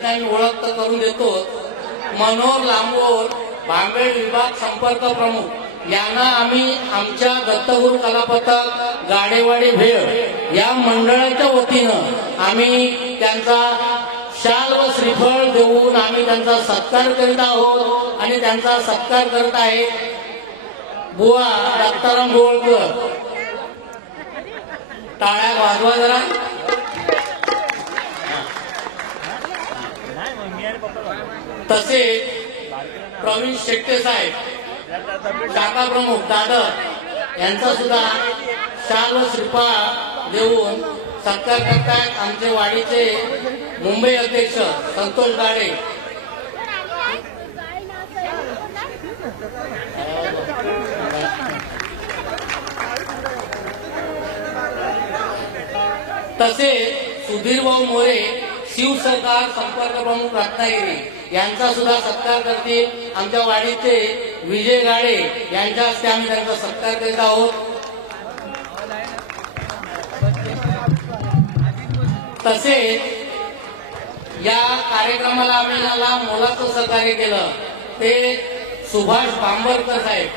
ओळख तर करून देतो। मनोहर लांबोर भांबेड विभाग संपर्क प्रमुख यांना आम्ही आमच्या दत्तगुरु कलापथक गाडेवाडी भेळ या मंडळाच्या वतीनं आम्ही त्यांचा शाल व श्रीफळ देऊन आम्ही त्यांचा सत्कार करीत आहोत आणि त्यांचा सत्कार करत आहे बुवा दत्ताराम गोळकर। टाळ्या वाजवा जरा। तसे प्रवीण शेट्टे साहेब शाखा प्रमुख दादर यांचा सुद्धा शाल व श्रीफळ देऊन सत्कार करतायत आमचे वाडीचे मुंबई अध्यक्ष संतोष गाडे। तसे सुधीर भाऊ मोरे शिवसहकार संपर्क प्रमुख रत्नागिरी यांचा सुद्धा सत्कार करतील आमच्या वाडीचे विजय गाडे यांच्या हस्ते आम्ही त्यांचा सत्कार करीत आहोत। तसेच या कार्यक्रमाला आम्ही याला मोलाचं सहकार्य केलं ते सुभाष बांबरकर साहेब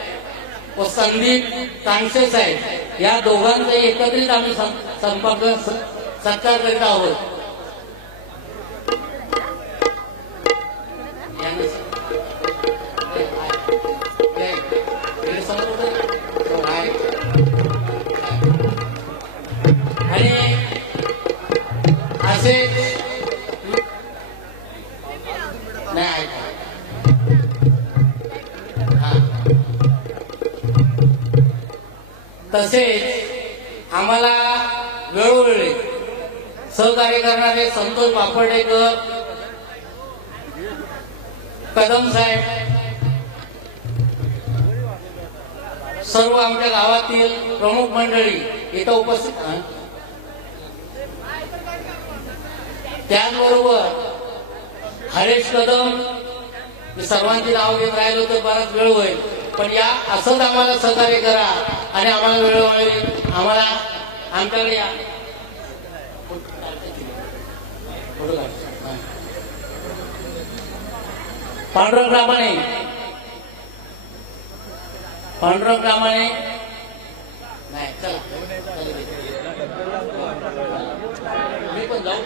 व संदीप कांगसे साहेब या दोघांचे एकत्रित आम्ही संपर्क सत्कार करीत आहोत। आणि असे नाही तसेच आम्हाला वेळोवेळी सहकार्य करणारे संतोष बापडेकर कदम साहेब सर्व आमच्या गावातील प्रमुख मंडळी इथं उपस्थित। त्याचबरोबर हरेश कदम मी सर्वांची नाव घेत राहिलो तर बराच वेळ होईल पण या असंच आम्हाला सहकार्य करा आणि आम्हाला वेळोवेळी आम्हाला आमच्याकडे या। पांडुरंग रामाने नाही चला मी पण जाऊ।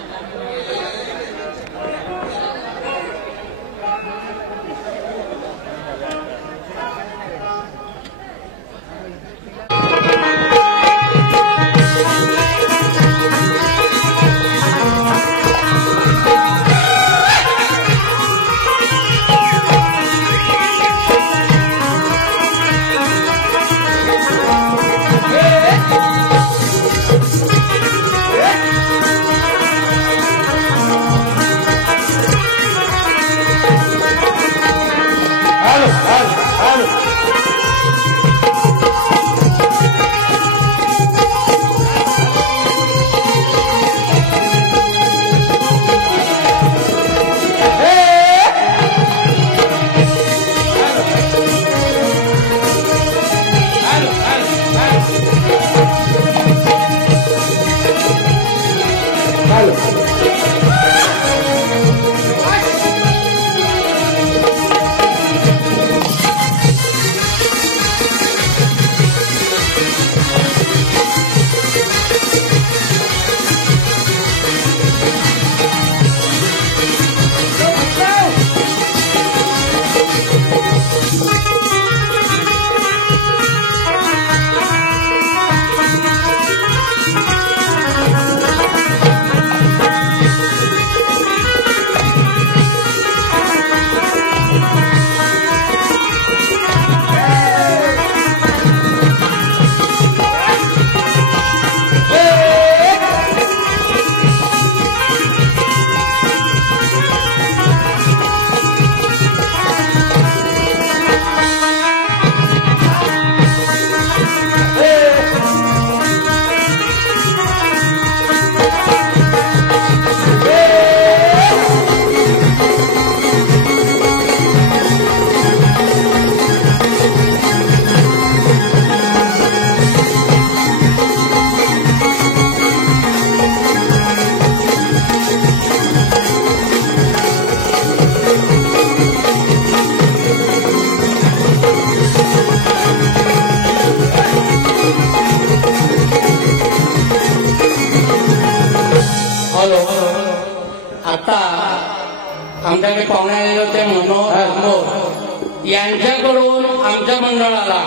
आमच्याकडे पाहुणे आलेले होते मनोहर यांच्याकडून आमच्या मंडळाला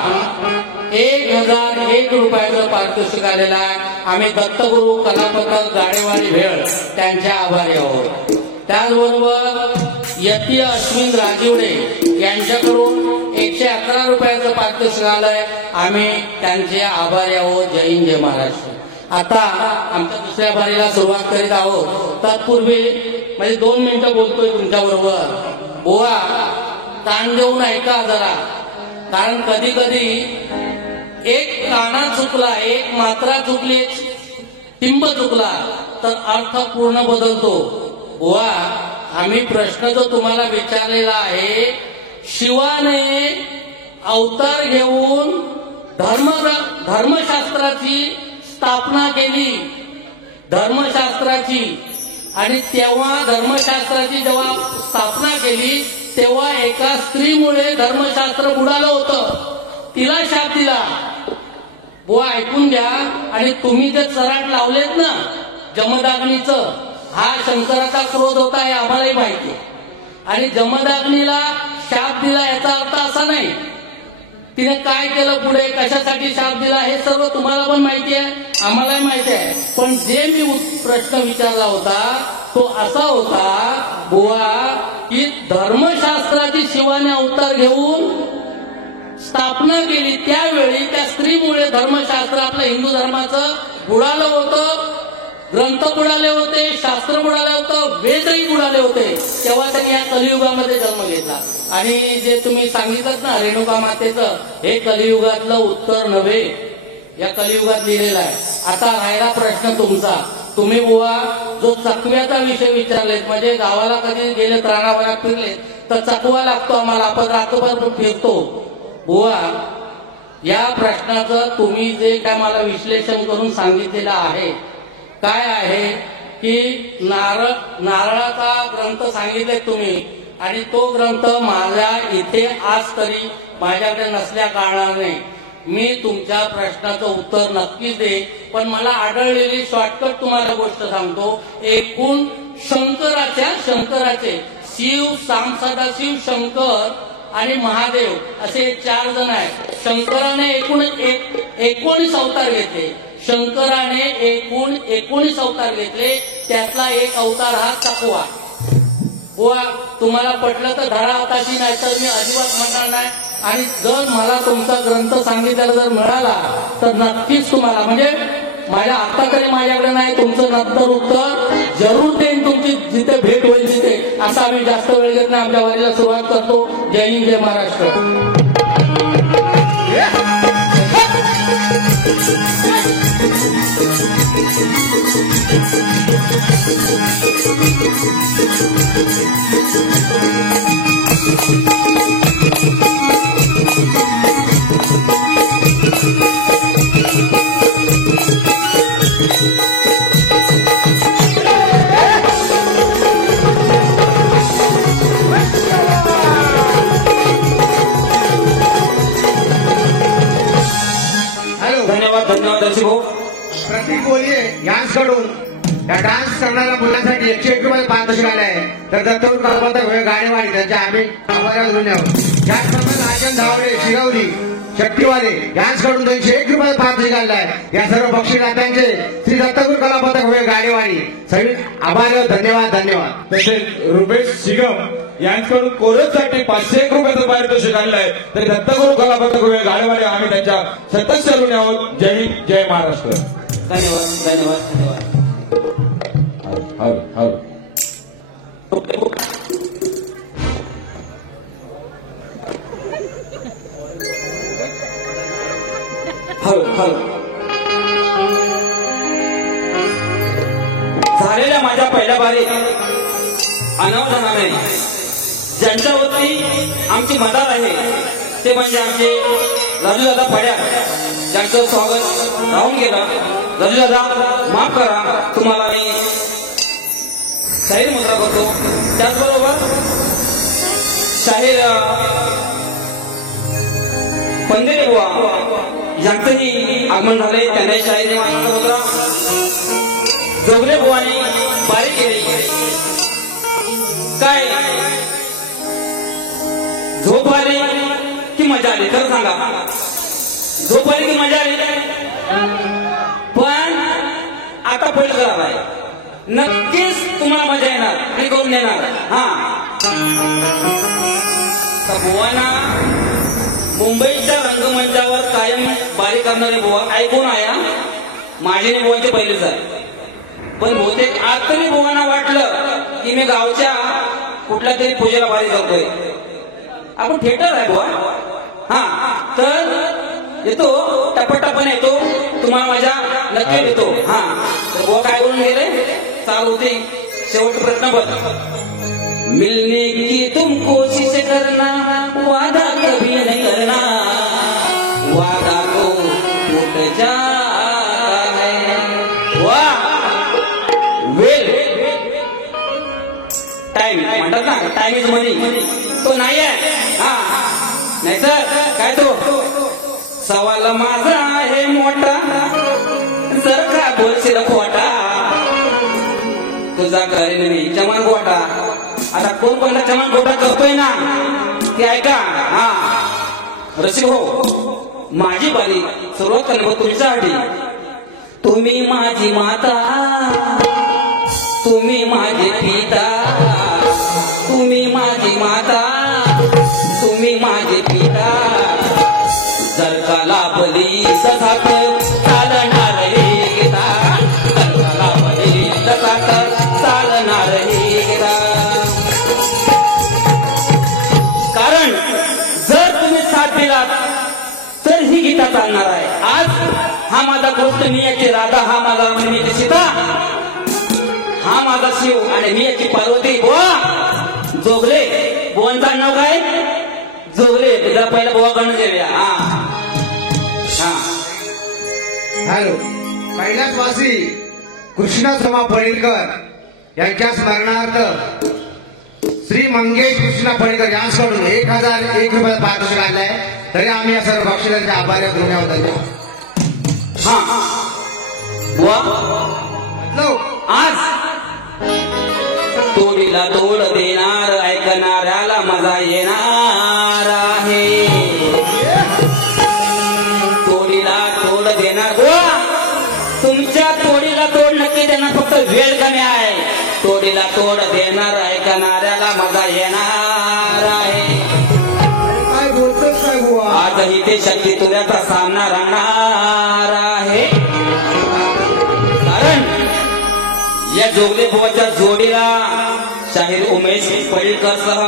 1001 रुपयाचं पारितोषिक आलेलं आहे. आम्ही दत्तगुरु कलापथक गाडेवाडी भेळ त्यांचे आभारी आहोत. त्याचबरोबर यती अश्विन राजिवडे यांच्याकडून 111 रुपयाचं पारितोषिक आलंय. आम्ही त्यांचे आभारी आहोत. जय हिंद जय महाराष्ट्र. आता आमच्या दुसऱ्या बारीला सुरुवात करीत आहोत. तत्पूर्वी म्हणजे 2 मिनिटं बोलतोय तुमच्या बरोबर. बुवा कान देऊन ऐका जरा, कारण कधी कधी एक काना चुकला, एक मात्रा चुकली, टिंब चुकला तर अर्थ पूर्ण बदलतो. बुवा आम्ही प्रश्न जो तुम्हाला विचारलेला आहे, शिवाने अवतार घेऊन धर्मशास्त्राची स्थापना केली, धर्मशास्त्राची. आणि तेव्हा धर्मशास्त्राची जेव्हा स्थापना केली तेव्हा एका स्त्रीमुळे धर्मशास्त्र बुडालं होतं. तिला शाप दिला. बुवा ऐकून घ्या. आणि तुम्ही जे चराट लावलेत ना जमदाग्नीचं, हा शंकराचा क्रोध होता हे आम्हालाही माहिती. आणि जमदाग्नीला शाप दिला याचा अर्थ असा नाही, तिने काय केलं पुढे, कशासाठी शाप दिला हे सर्व तुम्हाला पण माहिती आहे, आम्हालाही माहिती आहे. पण जे मी प्रश्न विचारला होता तो असा होता बुवा की धर्मशास्त्राची शिवाने अवतार घेऊन स्थापना केली, त्यावेळी त्या स्त्रीमुळे धर्मशास्त्र आपलं हिंदू धर्माचं बुडालं होतं. ग्रंथ बुडाले होते, शास्त्र बुडाले होतं, वेदही बुडाले होते. तेव्हा त्यांनी या कलियुगामध्ये जन्म घेतला. आणि जे तुम्ही सांगितलं ना रेणुका मातेचं, हे कलियुगातलं उत्तर नव्हे, या कलियुगात लिहिलेलं आहे. आता राहिला प्रश्न तुमचा. तुम्ही बुवा जो चकव्याचा विषय विचारलेत, म्हणजे गावाला कधी गेले रानावनात फिरले तर चकवा लागतो आम्हाला, आपण रात्रभर फिरतो. बुवा या प्रश्नाचं तुम्ही जे काय मला विश्लेषण करून सांगितलेलं आहे, काय आहे की नारळाचा ग्रंथ सांगितले तुम्ही, आणि तो ग्रंथ माझ्या इथे आज तरी माझ्याकडे नसल्या कारणाने मी तुमच्या प्रश्नाचं उत्तर नक्कीच देईन. पण मला आढळलेली शॉर्टकट तुम्हाला गोष्ट सांगतो. एकूण शंकराचे शिव, सदाशिव, शंकर आणि महादेव असे 4 जण आहेत. शंकराने एकूण 19 अवतार घेतले. शंकराने एकूण 19 अवतार घेतले. त्यातला एक अवतार हा चकवा. बुवा तुम्हाला पटलं तर धरा हाताशी, नाही तर मी अजिबात म्हणणार नाही. आणि जर मला तुमचा ग्रंथ सांगितलेला जर मिळाला तर नक्कीच तुम्हाला, म्हणजे माझ्या आता तरी माझ्याकडे नाही, तुमचं नंतर उत्तर जरूर देईन. तुमची जिथे भेट होईल तिथे. असं आम्ही जास्त वेळ घेत नाही, आमच्या वारीला सुरुवात करतो. जय हिंद जय महाराष्ट्र. धन्यवाद दर्शक भाऊ. प्रतीक बोलिये यांच्याकडून या डान्स करणाऱ्या मुलांसाठी 101 रुपये पारितोषिक आले आहे. तर दत्तगुरु कलापथक गाडेवाडी त्यांच्या आम्ही आभार मानून आहोत. त्याचप्रमाणे राजन धावडे, शिरवली, शक्तीवाले यांच्याकडून 201 रुपये पारितोषिक आले आहे. या सर्व बक्षीसदात्यांचे श्री दत्तगुरु कलापथक गाडेवाडी सगळे आभार. धन्यवाद. तसेच रुपेश शिगम यांच्याकडून कोरससाठी 501 रुपयाचं पारितोषिक आलेलं आहे. तर दत्तगुरु कलापथक गाडेवाडी आम्ही त्यांच्या सतत चालून आहोत. जय हिंद जय महाराष्ट्र. धन्यवाद. झालेल्या माझ्या पहिल्या बारीत अनावधानाने ज्यांच्यावरती आमची मदत आहे ते म्हणजे आमचे राजूदादा पड्या, ज्यांचं स्वागत राहून गेलं. राजूदादा माफ करा, तुम्हाला मी शाहीर मुद्रा करतो. त्याचबरोबर शाहीर पंधेरे बुवा यांचंही आगमन झाले, त्यांनाही शाहीर मुद्रा. जोगले बुवानी बारी केली. काय झोप आली की मजा आली? खरं सांगा, झोप आली की मजा आली? पण आता पहिलं खराब आहे, नक्कीच तुम्हाला मजा येणार, मी करून देणार. हा बुवाना मुंबईच्या रंगमंचावर कायम बारी करणारे बुवा ऐकून आया माझे बुवांचे पहिलेच आहे. पण बहुतेक आज तरी बुवांना वाटलं की मी गावच्या कुठल्या तरी पूजेला बारी करतोय. आपण थिएटर आहे बुवा. हा तर येतो, टप्प्याटप्प्याने येतो, तुम्हाला मजा नक्की देतो. हा तर बुवा काय बोलून गेले, चालू होते शेवट प्रश्न बघ. मिलने की तुम कोशिश करना, वादा कभी नहीं करना, वादा को टूट जाता है. वाह वेल टाइम म्हणतात ना, टाइम इज मनी, तो नाही आहे. हा नाही तर काय तो सवाल माझा आहे मोठा, जर का बोलशील खोटा तुझा करेन मी चमन गोटा. आता कोण कोणता चमन गोटा करतोय ना ते ऐका. हा रसिक हो, माझी बारी सुरुवात करणे तुमच्यासाठी. तुम्ही माझी माता, तुम्ही माझे पिता, तुम्ही माझी माता, तुम्ही माझे पिता. जर का लाभली तसाच चालणार हे गीता, जर का लाभली तसाच चालणार हे गीता. कारण जर तुम्ही साथ दिलात तर ही गीता चालणार आहे. आज हा माझा कृष्ण, मी याची राधा, हा माझा मी याची सीता, हा माझा शिव आणि मी याची पार्वती. बुवा जोगले, बुवांचा नाव काय? जोगले. जरा पहिला बुवा गण देऊया. हा हा हॅलो. कैलासवासी कृष्णसोमा फळीकर यांच्या स्मरणार्थ श्री मंगेश कृष्णा फळीकर यांच्याकडून 1001 रुपये पारितोषिक आणलंय. तरी आम्ही या सर्व बक्षिसांचे आभारी आहोत. हा आज तोडीला तोड देणार, ऐकणाऱ्याला मजा येणार आहे. तोडीला तोड देणार बुवा, तुमच्या तोडीला तोड नक्की देणार, फक्त वेळ कमी आहे. तोडीला तोड देणार, ऐकणाऱ्याला मजा येणार आहे. काय बोलतोस काय बुवा? आजही ते शक्ती तुझ्याचा सामना राहणार आहे. कारण या जोगले बुवाच्या जोडीला शाहीर उमेश पळीकर सह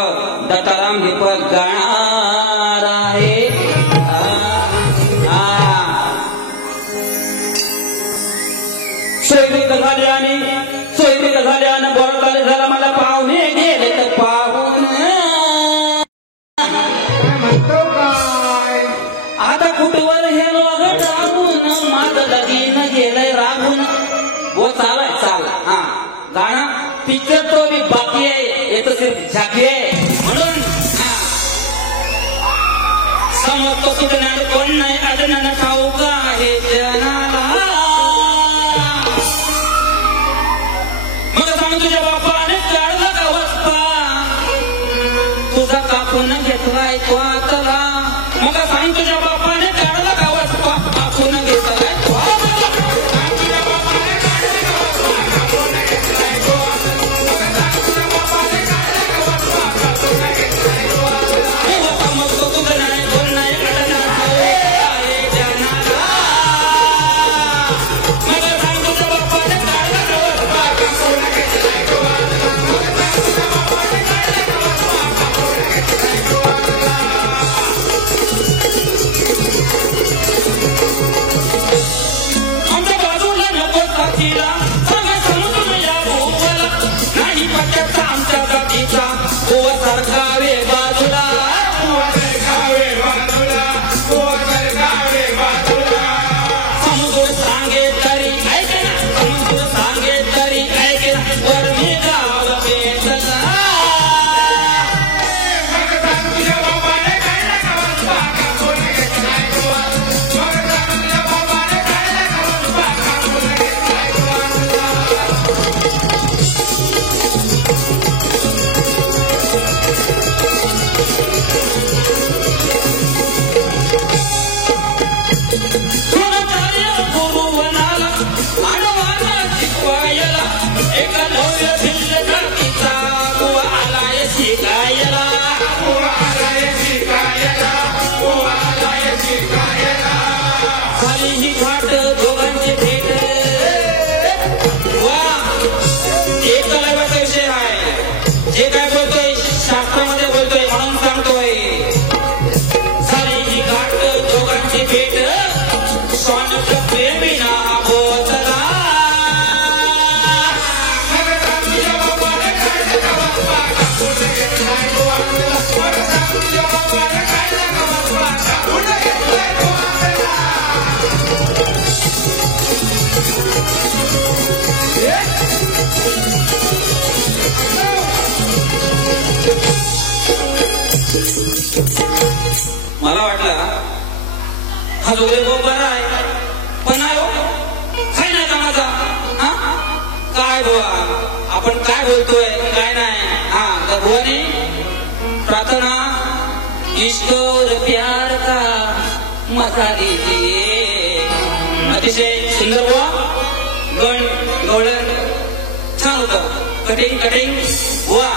दत्ताराम दीपक गाणार आहे. सोयरीक झाल्याने बरोबर झाला मला पाहुणे गेले तर पाहून म्हणतो काय? आता कुठवर हे लोग टाकून माझं लगीन गेलंय रागून. वो चालाय चाला. हा गाणं पिक्चर तो भी बाकी आहे, येतो सिर्फ झाकी आहे. म्हणून समजतो कुठं कोण नाही अडणं खाऊ का हे जनाला. मग सांग तुझ्या बापाने काढला का वस्ता, तुझा कापून घेतलाय तो आतला. मग सांग तुझ्या बापाने काढला का वस्ता, कापून घेतलाय तो समजतो तुझं नाही कोण नाही अडणं खाऊ आहे जनाला. मग सांग तुझ्या बापाने काढला का वस्ता, कापून घेतलाय तो आतला. मला वाटलं हा जोगरे भाऊ बरा आहे, पण नाही हो, काय नाही कामाचा. हा काय बुवा, आपण काय बोलतोय काय नाही. हा तर बुवाने प्रार्थना इश्क और प्यार का मजा दीजिए. अतिशय सुंदर बुवा, गण गवळण छान होतं. कटिंग कटिंग बुवा,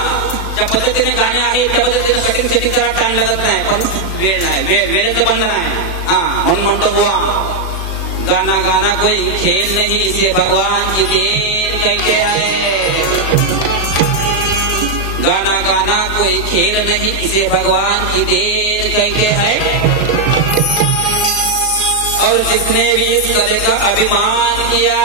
ज्या पद्धतीने गाणे आहेत त्या पद्धतीने कटिंग सेटिंग करा, टाइम लागत नाही, पण वेळ नाही, वेळेचं बंधन आहे. हा म्हणून म्हणतो बुवा, गाना गाना कोई खेल नहीं, इसे भगवान की देन कहते हैं. गाना गाना कोई खेल नहीं, इसे भगवान की देन कहते हैं. और जिसने भी इस कले का अभिमान किया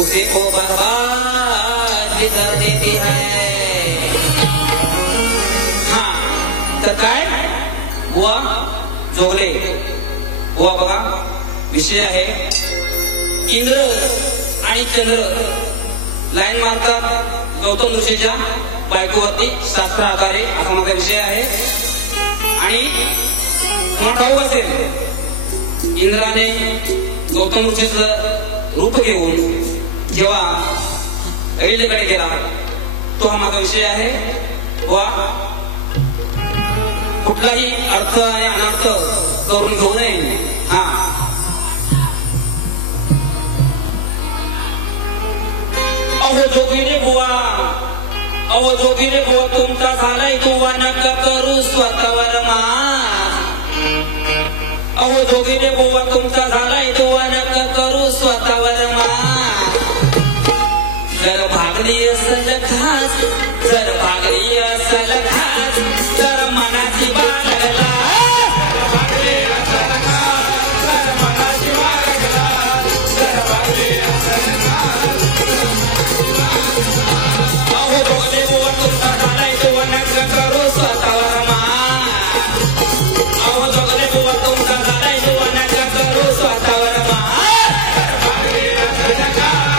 उसे को बर्बाद भी कर देती है. हाँ तर काय बुवा जोगले बुवा बघा, विषय आहे इंद्र आणि चंद्र लाईन मारतात गौतम ऋषीच्या बायकोवरती शास्त्र आधारे, असा माझा विषय आहे. आणि तुम्हाला ठाऊक असेल, इंद्राने गौतम ऋषीचं रूप घेऊन जेव्हा अहिल्याकडे गेला, तो हा माझा विषय आहे. वा कुठलाही अर्थ आणि अनर्थ करून घेऊ नये. हा अहो जोगीरे बुवा, अहो जोगीरे बुवा, तुमचा झालाय तुवा नका करू स्वतःवर मार. अहो जोगीरे बुवा, तुमचा झालाय तुवा नका करू स्वतःवर मार. जर भागली असल खास, जर भागली असल खास, जर मनाची बाळगला, भागली असल खास, जर मनाची बाळगला, जर भागली असल खास. अहो जोगले बुवा, तुमचा झालाय तुवा नका करू स्वतःवर मार. अहो जोगले बुवा, तुमचा झालाय तुवा नका करू स्वतःवर मार. भागली असल खास,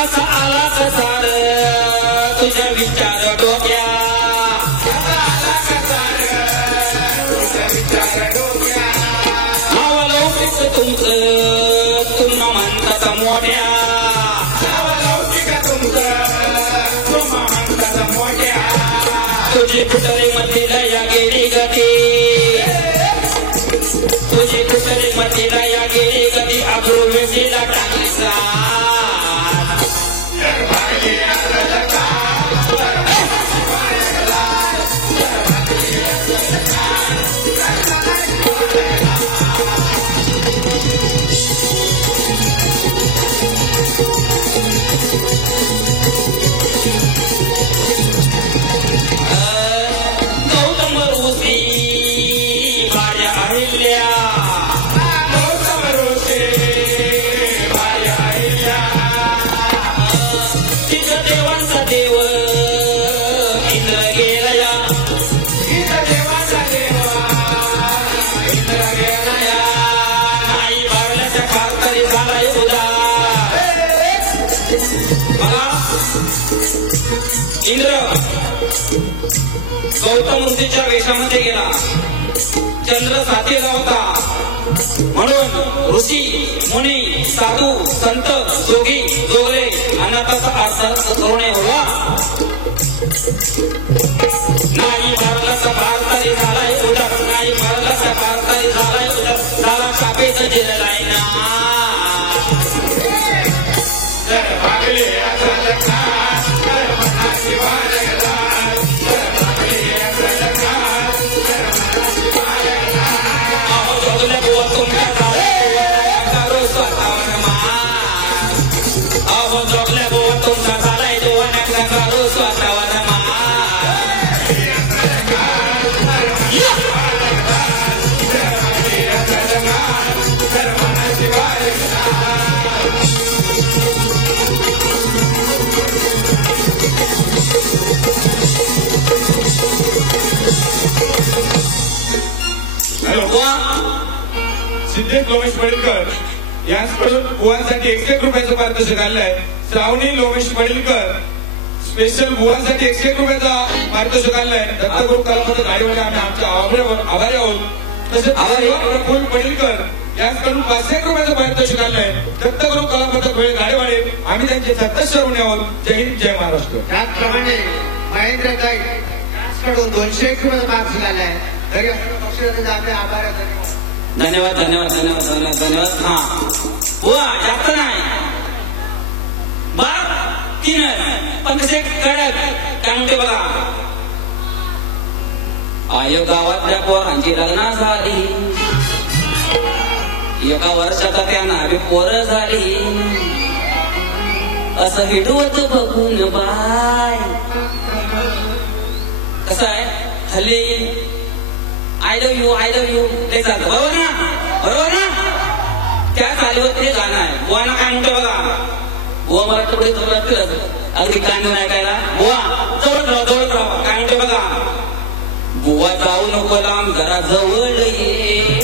असा आला कसार तुझ्या विचार डोक्या, नावलौकिक तुमचं तुम्हा म्हणतात मोठ्या, तुझी कुटरी मधीला या गेली गती, तुझी कुटरी मधीला या गेली गती, अब्रू वेशीला टाकलीसा. गौतम ऋषी भार्या अहिल्या, गौतम ऋषी भार्या अहिल्या, तिथं देवांचा देव इंद्र गेलया, तिथं देवांचा देव इंद्र गेलया. आई बारल्याच्या खातरी झालाय उदार. बघा इंद्र गौतम ऋषीच्या वेशामध्ये गेला, चंद्र साथीला होता, म्हणून ऋषी मुनी साधू संत जोगी जोगले अनाथाचा अर्थ करुणे हवा. नाही भारताचा भारतारी झालाय उदार, नाही भारताचा भारतारी झालाय उदार, झाला शापेच जिरलाय ना. जर भागले असल खास, जर मनाची बाळगला, जर भागले असल खास, जर मनाची बाळगला. बुवा सिद्धेश लोमेश पडीलकर यांच्याकडून बुवांसाठी 101 रुपयाचं पारितोषिक आलंय. श्रावणी लोमेश पडीलकर स्पेशल बुवांसाठी 101 रुपयाचा पारितोषिक आलंय. दत्तगुरु कलापथक गाडीवाले आम्ही आमच्या आभारी आहोत. तसेच प्रफुल्ल पडीलकर यांच्याकडून 501 रुपयाचं पारितोषिक आलंय. दत्तगुरु कलापथक गाडीवाले आम्ही त्यांचे सत्तर ऋणी आहोत. जय हिंद जय महाराष्ट्र. त्याचप्रमाणे महेंद्र ताई यांच्याकडून 201 रुपयाचं पारितोषिक आलंय. तरी पक्षाचे आपले आभार आहेत. धन्यवाद धन्यवाद धन्यवाद धन्यवाद धन्यवाद. हा बुवा जास्त नाही बाप 3 पण कसे कडक काय म्हणते बघा. आयो गावातल्या पोरांची लग्न झाली. एका वर्षाचा त्यांना पोरं झाली. असं हिडवत बघून बाय कसं आहे हल्ली आय लव्ह यू ते चालतं बरोबर ना. त्या चालीवर ते गाणं आहे. बुवाना काय म्हणतो बघा. बुवा मला थोडे अगदी कान ऐकायला. बुवा जवळ राहा काय म्हणतो बघा. बुवा जाऊ नको लांब जरा जवळ ये.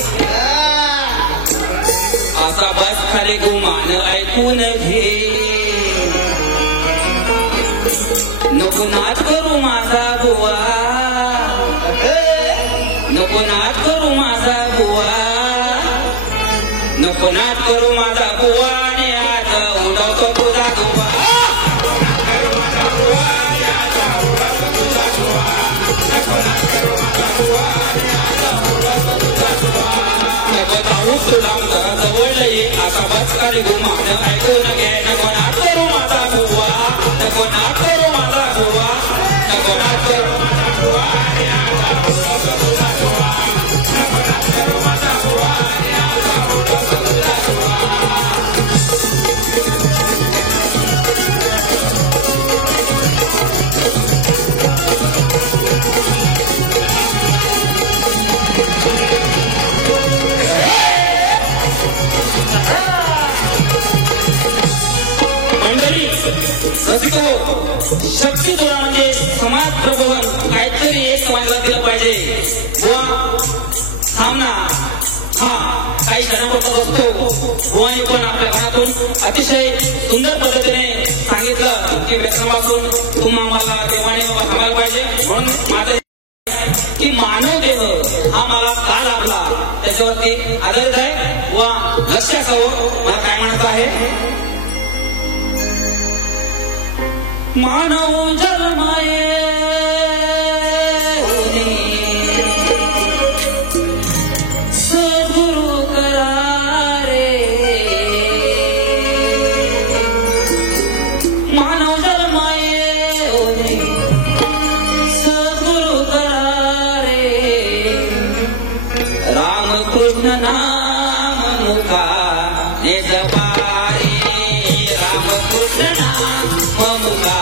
असा बस खाली गुमान ऐकून घे. नको नाच करू माझा बुवा. नको नाच करू माझा बुवा. नको नाच करू माझा बुवा. आणि आता उडवतो तुझा बुवा. नको जाऊ तुला जवळ ये. असा बस खाली गुमान ऐकून घे. नको नाच करू माझा बुवा. नको नाच करू माझा बुवा. नको नाच करू माझा बुवा. आणि आता उडवतो तुझा बुवा. नको नाच करू माझा बुवा. आणि आता उडवतो तुझा बुवा. शक्ती धोरण म्हणजे समाज प्रबोधन काहीतरी एक समाजाला दिलं पाहिजे. बुवा सामना हा काही क्षणापुरता असतो. बुवानी पण आपल्या घरातून अतिशय सुंदर पद्धतीने सांगितलं की व्यसनापासून तुम्हा मला देवाने थांबायला पाहिजे. म्हणून माझं की मानव देह हा मला का लाभला त्याच्यावरती आधारित आहे. बुवा लक्ष असावं मला काय म्हणायचं आहे. मानव जन्माये सद्गुरु करारे. मानव जन्माये सद्गुरु करारे. रामकृष्ण नाम मुखा ने जपारे. रामकृष्ण नाम मुखा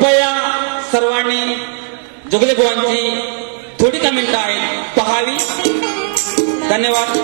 कृपया सर्वांनी जुगले बुवांची थोडी कमेंट आहेत पहावी. धन्यवाद.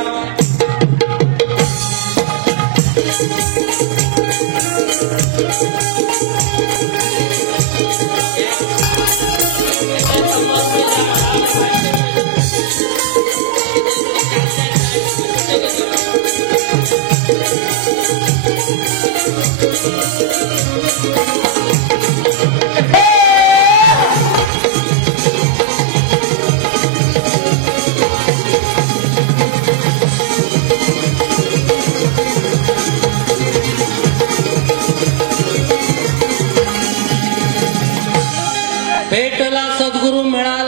भेटला सद्गुरू मिळाला